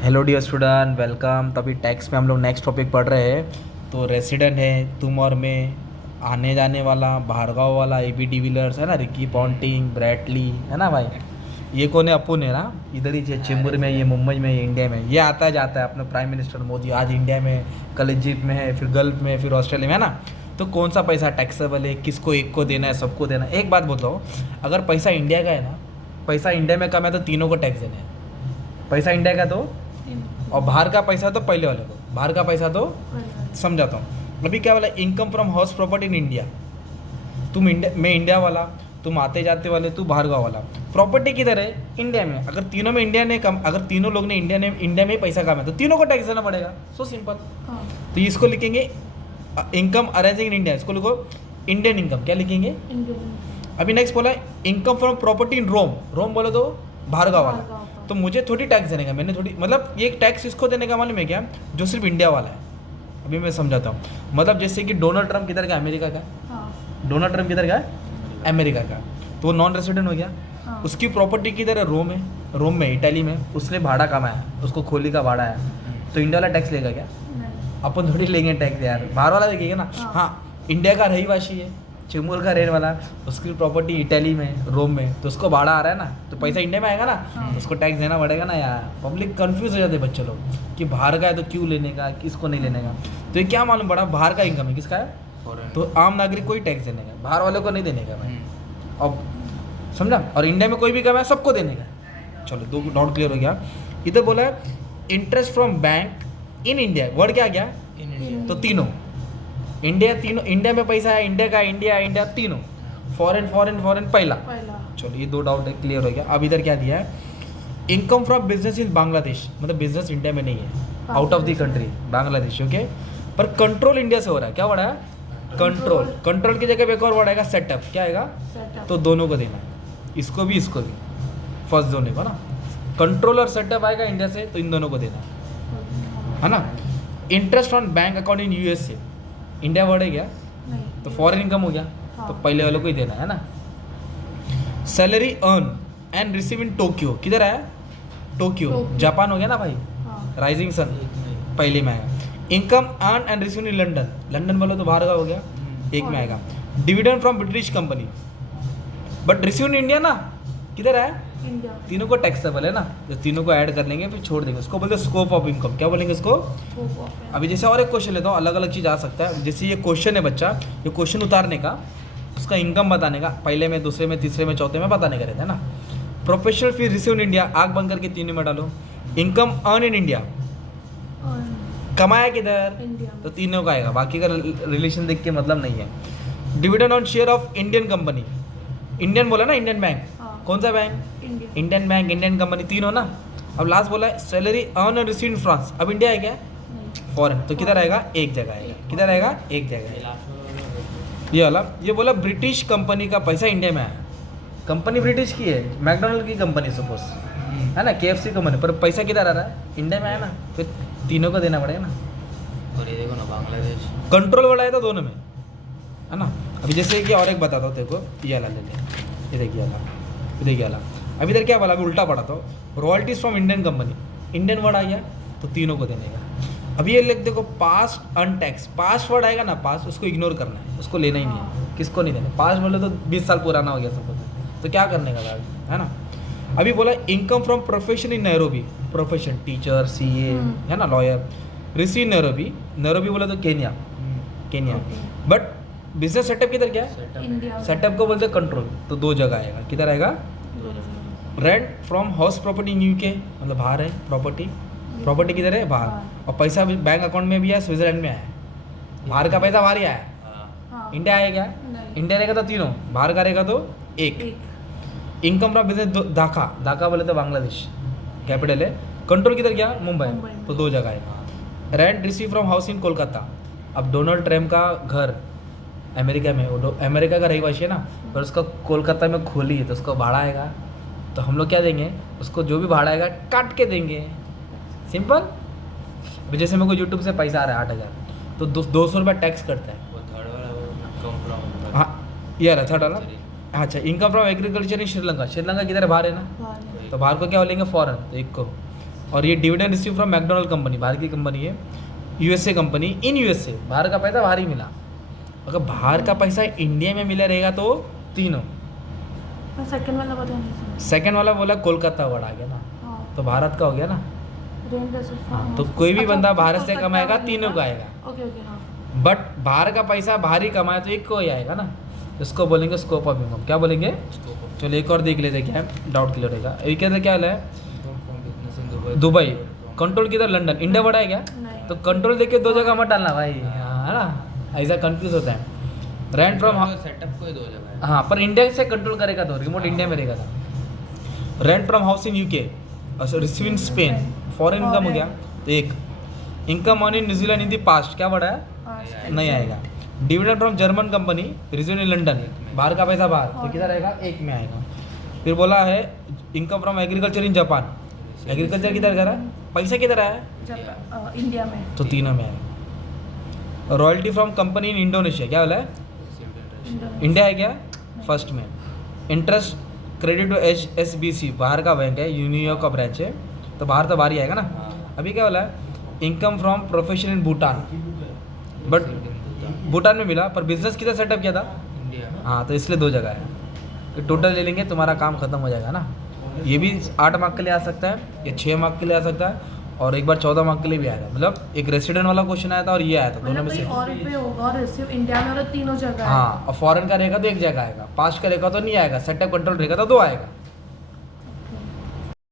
Hello dear student, welcome. तभी tax में हम लोग नेक्स्ट टॉपिक पढ़ रहे हैं। तो रेसिडेंट है तुम और मैं, आने जाने वाला, भार्गव वाला, एबी डिविलियर्स है ना, रिकी पॉन्टिंग, ब्रैडली है ना भाई। ये कौन है? अपुन है ना, इधर ही चेंबूर में, ये मुंबई में, ये इंडिया में। ये आता है जाता है अपना प्राइम मिनिस्टर मोदी, आज इंडिया में, कल इजिप्ट में है, फिर गल्फ में, फिर ऑस्ट्रेलिया में, है ना। तो कौन सा पैसा टैक्सेबल है, किसको एक को देना है, सबको देना है? एक बात बताओ, अगर पैसा इंडिया का है ना, पैसा इंडिया में कम है तो तीनों को टैक्स देना है। पैसा इंडिया का तो, और बाहर का पैसा तो पहले वाले को, बाहर का पैसा तो समझाता हूँ। अभी क्या बोला, income from house property in India. तुम इंडिया, मैं इंडिया वाला, तुम आते जाते वाले, तू बाहर गाँव वाला। प्रॉपर्टी किधर है? इंडिया में। अगर तीनों में इंडिया ने कम, अगर तीनों लोग ने इंडिया में ही पैसा कम है तो तीनों को टैक्स देना पड़ेगा। So simple. तो इसको लिखेंगे इनकम अरेंजिंग इन इंडिया, इसको लिखो इंडियन इनकम। क्या लिखेंगे? अभी नेक्स्ट बोला इनकम फ्रॉम प्रॉपर्टी इन रोम। रोम बोले तो बाहर गाँव वाला। तो मुझे थोड़ी टैक्स देने का, मैंने थोड़ी, मतलब ये टैक्स इसको देने का मालूम है क्या, जो सिर्फ इंडिया वाला है। अभी मैं समझाता हूँ। मतलब जैसे कि डोनाल्ड ट्रम्प किधर का? अमेरिका का। डोनाल्ड ट्रम्प किधर का है? अमेरिका का। तो वो नॉन रेसिडेंट हो गया। उसकी प्रॉपर्टी किधर है? रोम है। रोम में, इटाली में। उसने भाड़ा कमाया, उसको खोली का भाड़ा है। तो इंडिया वाला टैक्स लेगा क्या? अपन थोड़ी लेंगे टैक्स यार, बाहर वाला देखेगा ना। हाँ, इंडिया का रहीवासी है, चेंबूर का रहने वाला, उसकी प्रॉपर्टी इटली में, रोम में, तो उसको भाड़ा आ रहा है ना, तो पैसा इंडिया में आएगा ना, तो उसको टैक्स देना पड़ेगा ना यार। पब्लिक कंफ्यूज हो जाते हैं बच्चे लोग कि बाहर का है तो क्यों लेने का, किसको नहीं लेने का। तो ये क्या मालूम पड़ा, बाहर का इनकम है, किसका है? तो आम नागरिक को ही टैक्स देने का, बाहर वालों को नहीं देने का भाई। अब समझा? और इंडिया में कोई भी कमाए सबको देने का। चलो, दो डाउट क्लियर हो गया। इधर बोला है interest from bank in India. Word क्या गया? तो तीनों इंडिया, तीनों इंडिया में पैसा है, इंडिया का, इंडिया तीनों। फॉरेन फॉरेन फॉरेन पहला। चलो, ये दो डाउट क्लियर हो गया। अब इधर क्या दिया है? Income from business in Bangladesh. मतलब बिजनेस इंडिया में नहीं है, out of the country, Bangladesh. Okay, पर कंट्रोल इंडिया से हो रहा है। क्या वर्ड है? कंट्रोल। कंट्रोल की जगह पे एक और वर्ड आएगा, सेटअप। क्या आएगा? तो दोनों को देना है, इसको भी इसको भी, फर्स्ट दोनों को ना। कंट्रोल और सेटअप आएगा इंडिया से, तो इन दोनों को देना है ना। Interest on bank account in USA, India word है क्या? तो फॉरेन इनकम हो गया। तो पहले वालों को ही देना है ना। Salary earn and receive in Tokyo, किधर है? टोक्यो, जापान हो गया ना भाई। राइजिंग सन पहले में आएगा। Income earn and receive in London, London बोलो तो बाहर का हो गया, एक में आएगा। Dividend from British company, but receive in India ना, किधर है? इंडिया। तीनों को टैक्सेबल है ना, तो तीनों को ऐड कर लेंगे, फिर छोड़ देंगे। उसको बोलते हैं स्कोप ऑफ इनकम। क्या बोलेंगे इसको? अभी जैसे और एक क्वेश्चन लेता हूँ, अलग अलग चीज़ आ सकता है। जैसे ये क्वेश्चन है बच्चा, ये क्वेश्चन उतारने का, उसका इनकम बताने का, पहले में, दूसरे में, तीसरे में, चौथे में बताने का रहता है ना। Professional fees receive in India, आग बंद करके तीनों में डालो। इनकम अर्न इन इंडिया, कमाया किधर? इंडिया। तो तीनों का आएगा, बाकी का रिलेशन देख के मतलब नहीं है। Dividend on share of Indian company, Indian बोला ना, इंडियन बैंक। कौन सा bank? India. Indian bank, Indian company, तीनों ना। अब लास्ट बोला है सैलरी अर्न और रिसीव इन फ्रांस। अब इंडिया है क्या? फॉरेन। तो किधर आएगा? एक जगह आएगा। किधर आएगा? एक जगह। ये वाला, ये बोला ब्रिटिश कंपनी का पैसा इंडिया में आया। कंपनी ब्रिटिश की है, मैकडोनल्ड की कंपनी सपोज है ना, KFC कंपनी, पर पैसा किधर आ रहा है? इंडिया में आया ना, फिर तीनों को देना पड़ेगा ना। और ये देखो ना, बांग्लादेश कंट्रोल वाला है तो दोनों में है ना। अभी जैसे कि और एक बताता हूँ तेरे को, ये वाला ले ले, ये देखिए वाला, ये देखिए वाला। अभी इधर क्या बोला? अभी उल्टा पढ़ा तो, royalties from Indian company, Indian word आ गया तो तीनों को देने का। अभी ये लिख देखो, पास्ट अनटैक्स, पास्ट वर्ड आएगा ना, पास्ट, उसको इग्नोर करना है, उसको लेना ही नहीं है। किसको नहीं देना? पास्ट बोले तो 20 साल पुराना हो गया सब, तो क्या करने का है ना। अभी बोला income from profession in Nairobi, profession teacher, CA है ना, लॉयर। रिसीव नैरोबी, नैरोबी बोला तो Kenya, Kenya. But business setup किधर क्या है? इंडिया। सेटअप को बोलते हैं कंट्रोल, तो दो जगह आएगा। किधर आएगा? Rent from house property in UK, मतलब बाहर है प्रॉपर्टी, प्रॉपर्टी किधर है? बाहर। और पैसा भी बैंक अकाउंट में भी है, स्विट्जरलैंड में आया है। बाहर का पैसा बाहर ही आया है। इंडिया आएगा क्या? इंडिया रहेगा तो तीनों, बाहर का रहेगा तो एक। Income from business Dhaka, Dhaka बोले तो बांग्लादेश कैपिटल है। कंट्रोल किधर गया? मुंबई, तो दो जगह है। Rent receive from house in Kolkata. अब डोनाल्ड ट्रम्प का घर अमेरिका में, वो अमेरिका का रहीवासी है ना, पर उसका कोलकाता में खोली है, तो उसको भाड़ा आएगा। तो हम लोग क्या देंगे उसको? जो भी भाड़ा आएगा काट के देंगे, सिंपल। अभी जैसे मेरे को यूट्यूब से पैसा आ रहा है 8,000, तो 200 रुपये टैक्स करता है। वो थर्ड वाला, वो इनकम फ्रॉम, हाँ, ये रहा थर्ड वाला। अच्छा, income from agriculture in Sri Lanka, Sri Lanka किधर है? बाहर है ना, तो बाहर को क्या बोलेंगे? फॉरेन। तो एक को और ये dividend receive from McDonald company, बाहर की कंपनी है, यूएसए कंपनी, इन यूएसए, बाहर का पैसा बाहर ही मिला। अगर बाहर का पैसा इंडिया में मिला रहेगा तो तीनों। सेकंड वाला पता नहीं। सेकंड वाला बोला कोलकाता वर्ड आ गया ना, हाँ तो भारत का हो गया ना। रेंट रेसिड हाँ, तो कोई भी बंदा भारत से कमाएगा तीनों का आएगा। ओके ओके हाँ बट बाहर का पैसा बाहर ही कमाए तो एक को ही आएगा ना, इसको बोलेंगे स्कोप ऑफ इनकम। क्या बोलेंगे? चलो एक और देख लेते क्या है, डाउट क्लियर रहेगा। अभी कहते क्या है, दुबई कंट्रोल किधर, लंदन, इंडिया बड़ा है क्या? नहीं तो कंट्रोल देके दो जगह मत डालना भाई, हाँ है ना, ऐसा कंफ्यूज होता है। रेंट फ्रॉम, सेटअप कोई दो जगह है। हाँ पर इंडिया से कंट्रोल करेगा तो रिमोट इंडिया में रहेगा था। Rent from house in UK, receive in Spain, foreign income हो गया तो एक। Income on in New Zealand in the past, क्या बड़ा है? नहीं आएगा। Dividend from German company, receive in London, बाहर का पैसा बाहर, तो किधर आएगा? एक में आएगा। फिर बोला है income from agriculture in Japan, agriculture किधर करा, पैसा किधर आया? जब इंडिया में तो तीनों में आएगा। Royalty from company in Indonesia, क्या बोला है? इंडिया है क्या? फर्स्ट में। इंटरेस्ट क्रेडिट टू HSBC, बाहर का बैंक है, न्यूयॉर्क का ब्रांच है, तो बाहर तो बाहर ही आएगा ना। अभी क्या बोला है? Income from profession in Bhutan, but Bhutan में मिला पर बिजनेस किधर सेटअप किया था? इंडिया। हाँ, तो इसलिए दो जगह है। तो टोटल ले लेंगे तुम्हारा काम खत्म हो जाएगा ना। ये भी 8 मार्क के लिए आ सकता है, ये 6 मार्क के लिए आ सकता है, और एक बार 14 मार्क के लिए भी आएगा। मतलब एक रेसिडेंट वाला क्वेश्चन आया था और ये आया था, दोनों मतलब में से। कोई और पे होगा और रिसीव इंडिया में और तीनों जगह है। हाँ, और फॉरेन का रहेगा तो एक जगह आएगा, पास्ट का रहेगा तो नहीं आएगा, सेटअप कंट्रोल रहेगा तो 2 आएगा।